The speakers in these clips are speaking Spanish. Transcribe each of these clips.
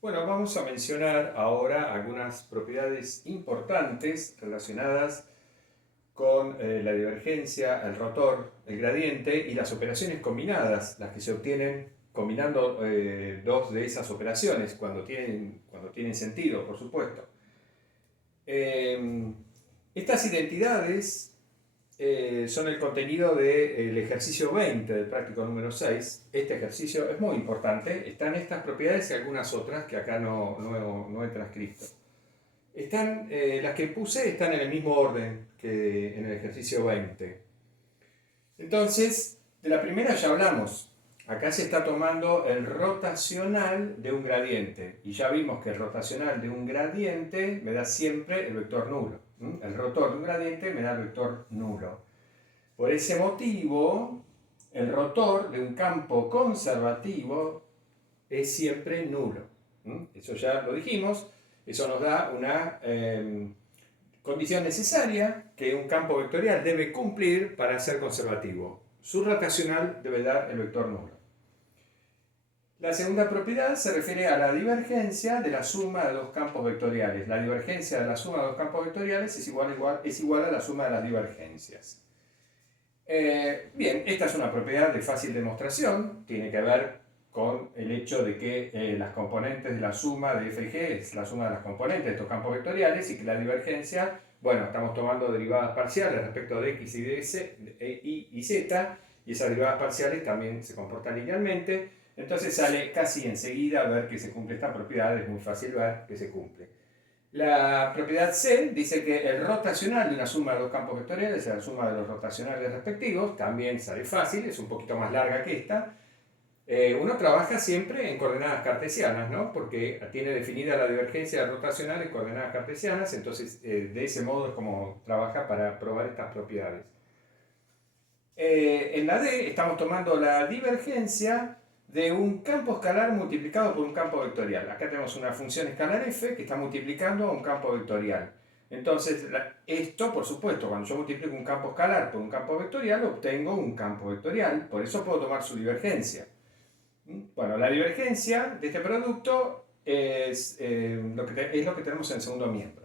Bueno, vamos a mencionar ahora algunas propiedades importantes relacionadas con la divergencia, el rotor, el gradiente y las operaciones combinadas, las que se obtienen combinando dos de esas operaciones, cuando tienen sentido, por supuesto. Eh, Estas identidades son el contenido del ejercicio 20 del práctico número 6. Este ejercicio es muy importante. Están estas propiedades y algunas otras que acá no he transcrito. Las que puse están en el mismo orden que en el ejercicio 20. Entonces, de la primera ya hablamos. Acá se está tomando el rotacional de un gradiente. Y ya vimos que el rotacional de un gradiente me da siempre el vector nulo. El rotor de un gradiente me da el vector nulo. Por ese motivo, el rotor de un campo conservativo es siempre nulo. Eso ya lo dijimos. Eso nos da una condición necesaria que un campo vectorial debe cumplir para ser conservativo. Su rotacional debe dar el vector nulo. La segunda propiedad se refiere a la divergencia de la suma de dos campos vectoriales. La divergencia de la suma de dos campos vectoriales es igual a la suma de las divergencias. Bien, esta es una propiedad de fácil demostración. Tiene que ver con el hecho de que las componentes de la suma de f y g es la suma de las componentes de estos campos vectoriales y que la divergencia, bueno, estamos tomando derivadas parciales respecto de x y de y y z, y esas derivadas parciales también se comportan linealmente. Entonces sale casi enseguida ver que se cumple esta propiedad, es muy fácil ver que se cumple. La propiedad C dice que el rotacional de una suma de dos campos vectoriales es la suma de los rotacionales respectivos, también sale fácil, es un poquito más larga que esta. Uno trabaja siempre en coordenadas cartesianas, ¿no? Porque tiene definida la divergencia rotacional en coordenadas cartesianas, entonces de ese modo es como trabaja para probar estas propiedades. En la D estamos tomando la divergencia de un campo escalar multiplicado por un campo vectorial. Acá tenemos una función escalar f que está multiplicando a un campo vectorial. Entonces, esto, por supuesto, cuando yo multiplico un campo escalar por un campo vectorial, obtengo un campo vectorial. Por eso puedo tomar su divergencia. Bueno, la divergencia de este producto es lo que tenemos en el segundo miembro.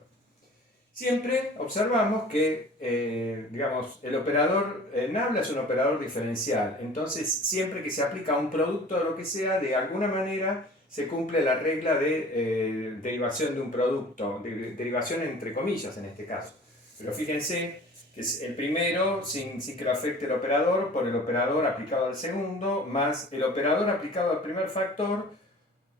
Siempre observamos que, digamos, el operador nabla es un operador diferencial. Entonces, siempre que se aplica un producto de lo que sea, de alguna manera se cumple la regla de derivación de un producto, derivación entre comillas en este caso. Pero fíjense que es el primero, sin que lo afecte el operador, por el operador aplicado al segundo, más el operador aplicado al primer factor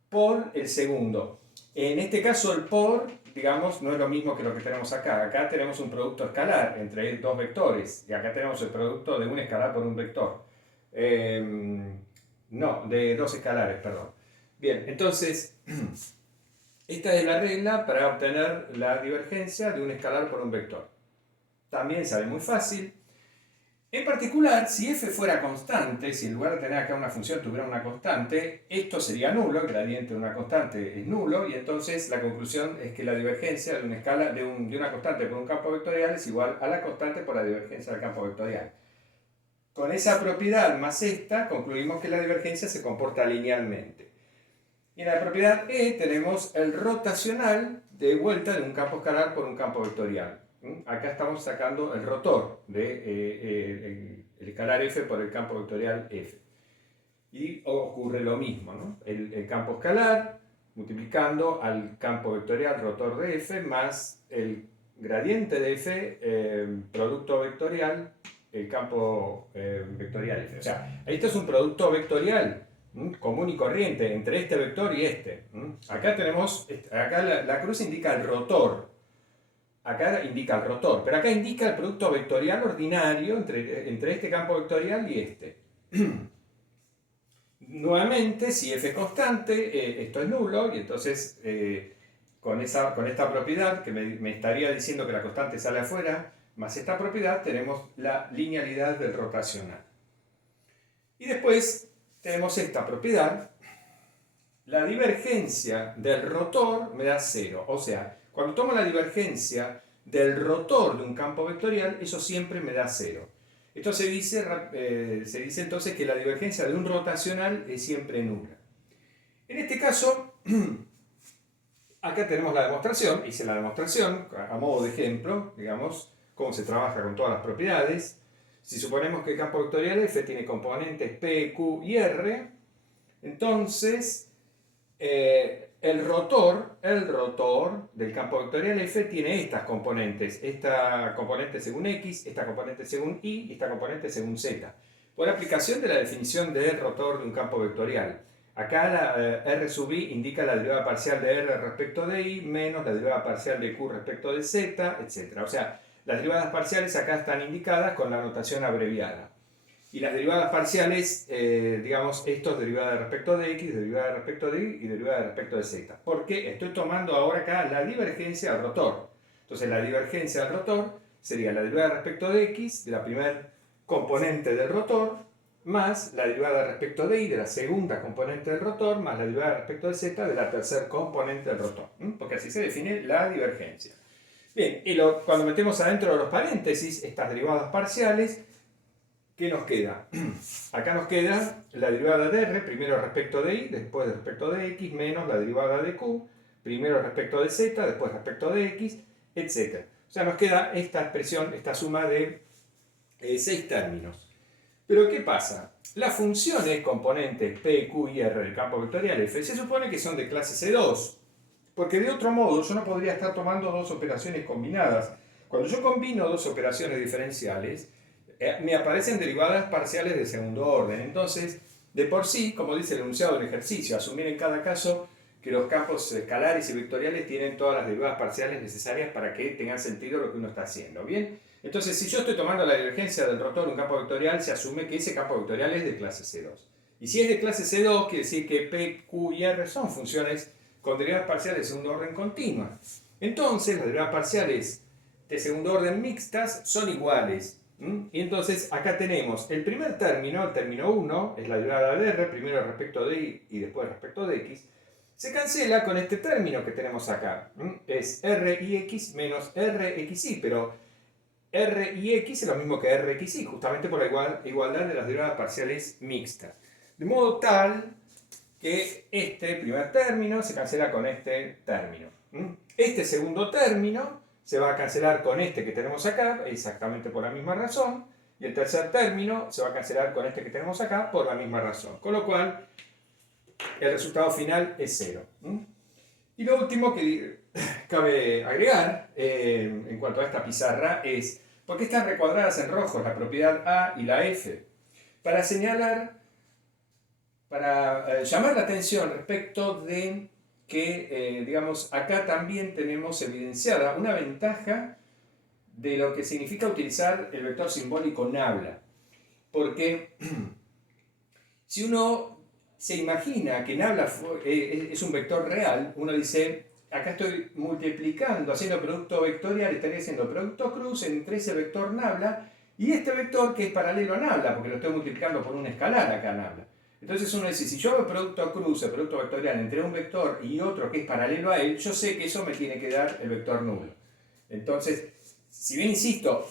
por el segundo. En este caso el por, digamos, no es lo mismo que lo que tenemos acá. Acá tenemos un producto escalar entre dos vectores y acá tenemos el producto de un escalar por un vector. No, de dos escalares, perdón. Bien, entonces, esta es la regla para obtener la divergencia de un escalar por un vector. También sale muy fácil. En particular, si f fuera constante, si en lugar de tener acá una función tuviera una constante, esto sería nulo, el gradiente de una constante es nulo, y entonces la conclusión es que la divergencia de una constante por un campo vectorial es igual a la constante por la divergencia del campo vectorial. Con esa propiedad más esta, concluimos que la divergencia se comporta linealmente. Y en la propiedad E tenemos el rotacional de vuelta de un campo escalar por un campo vectorial. Acá estamos sacando el rotor de el escalar f por el campo vectorial f. Y ocurre lo mismo, ¿no? El campo escalar multiplicando al campo vectorial rotor de f más el gradiente de f, producto vectorial, el campo vectorial f. O sea, esto es un producto vectorial común y corriente entre este vector y este. Acá tenemos, acá la cruz indica el rotor. Acá indica el rotor, pero acá indica el producto vectorial ordinario entre este campo vectorial y este. Nuevamente, si f es constante, esto es nulo, y entonces con esta propiedad que me estaría diciendo que la constante sale afuera, más esta propiedad tenemos la linealidad del rotacional. Y después tenemos esta propiedad, la divergencia del rotor me da 0, o sea, cuando tomo la divergencia del rotor de un campo vectorial, eso siempre me da 0. Esto se dice entonces que la divergencia de un rotacional es siempre nula. En este caso, Acá tenemos la demostración, hice la demostración a modo de ejemplo, digamos, cómo se trabaja con todas las propiedades. Si suponemos que el campo vectorial F tiene componentes P, Q y R, entonces el rotor del campo vectorial F tiene estas componentes. Esta componente según X, esta componente según Y y esta componente según Z. Por aplicación de la definición del rotor de un campo vectorial. Acá la R sub I indica la derivada parcial de R respecto de I menos la derivada parcial de Q respecto de Z, etc. O sea, las derivadas parciales acá están indicadas con la notación abreviada. Y las derivadas parciales, digamos, esto es derivada respecto de X, derivada respecto de Y y derivada respecto de Z. Porque estoy tomando ahora acá la divergencia al rotor. Entonces la divergencia al rotor sería la derivada respecto de X, de la primera componente del rotor, más la derivada respecto de Y de la segunda componente del rotor, más la derivada respecto de Z de la tercera componente del rotor. Porque así se define la divergencia. Bien, y cuando metemos adentro de los paréntesis estas derivadas parciales, ¿qué nos queda? Acá nos queda la derivada de R, primero respecto de Y, después respecto de X, menos la derivada de Q, primero respecto de Z, después respecto de X, etc. O sea, nos queda esta expresión, esta suma de 6 términos. Pero ¿qué pasa? Las funciones componentes P, Q y R del campo vectorial F se supone que son de clase C2, porque de otro modo yo no podría estar tomando dos operaciones combinadas. Cuando yo combino dos operaciones diferenciales, me aparecen derivadas parciales de segundo orden. Entonces, de por sí, como dice el enunciado del ejercicio, asumir en cada caso que los campos escalares y vectoriales tienen todas las derivadas parciales necesarias para que tengan sentido lo que uno está haciendo. ¿Bien? Entonces, si yo estoy tomando la divergencia del rotor de un campo vectorial, se asume que ese campo vectorial es de clase C2. Y si es de clase C2, quiere decir que P, Q y R son funciones con derivadas parciales de segundo orden continuas. Entonces, las derivadas parciales de segundo orden mixtas son iguales. Y entonces acá tenemos el primer término, el término 1, es la derivada de R, primero respecto de Y y después respecto de X, se cancela con este término que tenemos acá. Es R y X menos R, X, Y, pero R y X es lo mismo que R, X, Y, justamente por la igualdad de las derivadas parciales mixtas. De modo tal que este primer término se cancela con este término. Este segundo término se va a cancelar con este que tenemos acá, exactamente por la misma razón, y el tercer término se va a cancelar con este que tenemos acá por la misma razón. Con lo cual, el resultado final es 0. Y lo último que cabe agregar en cuanto a esta pizarra es ¿por qué están recuadradas en rojo la propiedad A y la F? Para señalar, para llamar la atención respecto de que, digamos, acá también tenemos evidenciada una ventaja de lo que significa utilizar el vector simbólico nabla. Porque si uno se imagina que nabla es un vector real, uno dice, acá estoy multiplicando, haciendo producto vectorial, estaría haciendo producto cruz entre ese vector nabla y este vector que es paralelo a nabla, porque lo estoy multiplicando por un escalar acá nabla. Entonces uno dice, si yo hago producto cruz, el producto vectorial entre un vector y otro que es paralelo a él, yo sé que eso me tiene que dar el vector nulo. Entonces, si bien insisto,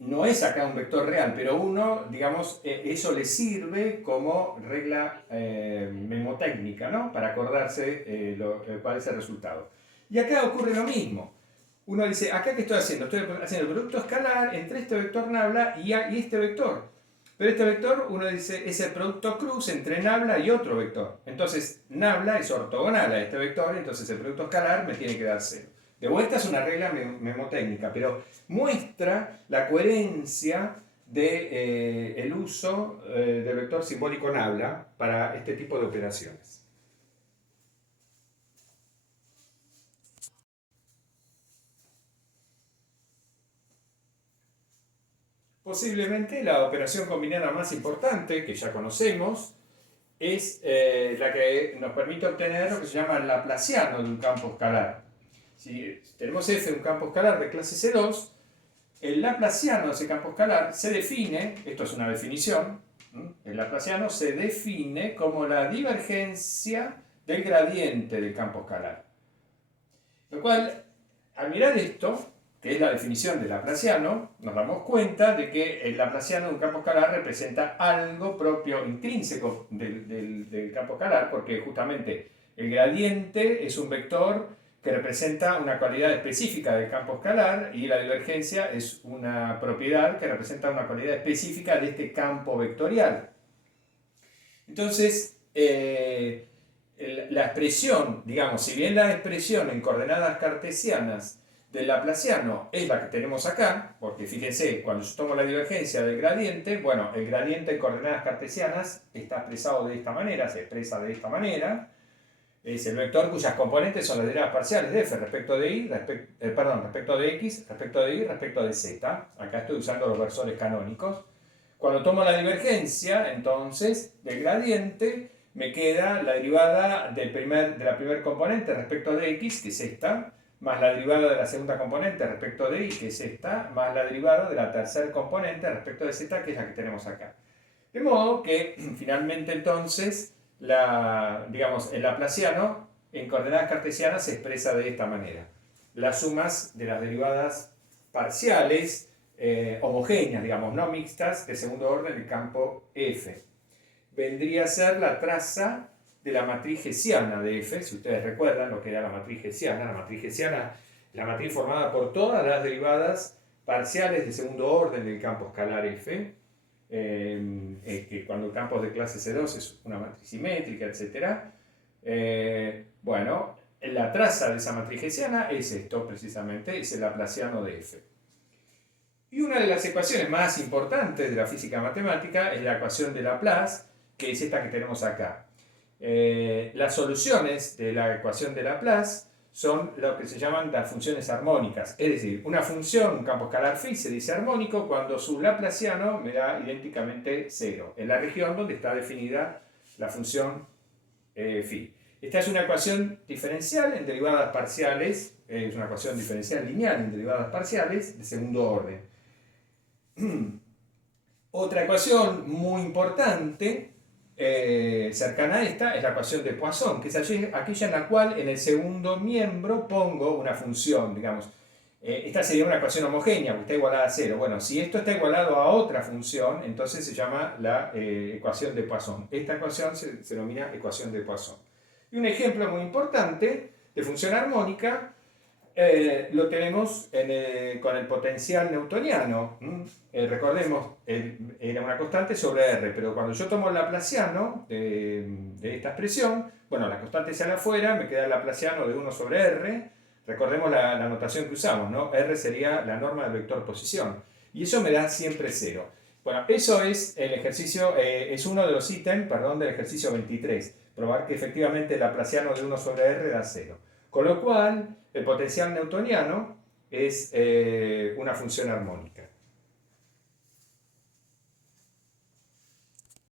no es acá un vector real, pero uno, digamos, eso le sirve como regla memotécnica, ¿no? Para acordarse cuál es el resultado. Y acá ocurre lo mismo. Uno dice, ¿acá qué estoy haciendo? Estoy haciendo el producto escalar entre este vector nabla y este vector. Pero este vector, uno dice, es el producto cruz entre nabla y otro vector. Entonces, nabla es ortogonal a este vector, entonces el producto escalar me tiene que dar 0. De vuelta es una regla memotécnica, pero muestra la coherencia del uso del vector simbólico nabla para este tipo de operaciones. Posiblemente la operación combinada más importante, que ya conocemos, es la que nos permite obtener lo que se llama el laplaciano de un campo escalar. Si tenemos F, un campo escalar de clase C2, el laplaciano de ese campo escalar se define, esto es una definición, el laplaciano se define como la divergencia del gradiente del campo escalar. Lo cual, al mirar esto, que es la definición del laplaciano, nos damos cuenta de que el laplaciano de un campo escalar representa algo propio, intrínseco del campo escalar, porque justamente el gradiente es un vector que representa una cualidad específica del campo escalar, y la divergencia es una propiedad que representa una cualidad específica de este campo vectorial. Entonces, la expresión, digamos, si bien la expresión en coordenadas cartesianas del laplaciano es la que tenemos acá, porque fíjense, cuando yo tomo la divergencia del gradiente, bueno, el gradiente en coordenadas cartesianas está expresado de esta manera, se expresa de esta manera, es el vector cuyas componentes son las derivadas parciales de f respecto de y, respecto de x, respecto de y, respecto de z. Acá estoy usando los versores canónicos. Cuando tomo la divergencia, entonces, del gradiente, me queda la derivada de la primer componente respecto de x, que es esta, más la derivada de la segunda componente respecto de y, que es esta, más la derivada de la tercer componente respecto de z, que es la que tenemos acá. De modo que, finalmente, entonces, digamos, el laplaciano en coordenadas cartesianas se expresa de esta manera. Las sumas de las derivadas parciales homogéneas, digamos, no mixtas, de segundo orden del campo f. Vendría a ser la traza de la matriz hessiana de f, si ustedes recuerdan lo que era la matriz hessiana. La matriz hessiana es la matriz formada por todas las derivadas parciales de segundo orden del campo escalar f, que cuando el campo es de clase C2 es una matriz simétrica, etc. Bueno, la traza de esa matriz hessiana es esto, precisamente, es el laplaciano de f. Y una de las ecuaciones más importantes de la física matemática es la ecuación de Laplace, que es esta que tenemos acá. Las soluciones de la ecuación de Laplace son lo que se llaman las funciones armónicas. Es decir, una función, un campo escalar phi, se dice armónico cuando su laplaciano me da idénticamente 0, en la región donde está definida la función phi. Esta es una ecuación diferencial en derivadas parciales, es una ecuación diferencial lineal en derivadas parciales de segundo orden. Otra ecuación muy importante, cercana a esta, es la ecuación de Poisson, que es aquella en la cual en el segundo miembro pongo una función, digamos. Esta sería una ecuación homogénea, porque está igualada a 0. Bueno, si esto está igualado a otra función, entonces se llama la ecuación de Poisson. Esta ecuación se denomina ecuación de Poisson. Y un ejemplo muy importante de función armónica lo tenemos con el potencial newtoniano. Recordemos, era una constante sobre R, pero cuando yo tomo el laplaciano de esta expresión, bueno, la constante sale afuera, me queda el laplaciano de 1 sobre R. Recordemos la notación que usamos, ¿no? R sería la norma del vector posición. Y eso me da siempre 0. Bueno, eso es el ejercicio, es uno de los ítems, del ejercicio 23. Probar que efectivamente el laplaciano de 1 sobre R da 0. Con lo cual, el potencial newtoniano es una función armónica.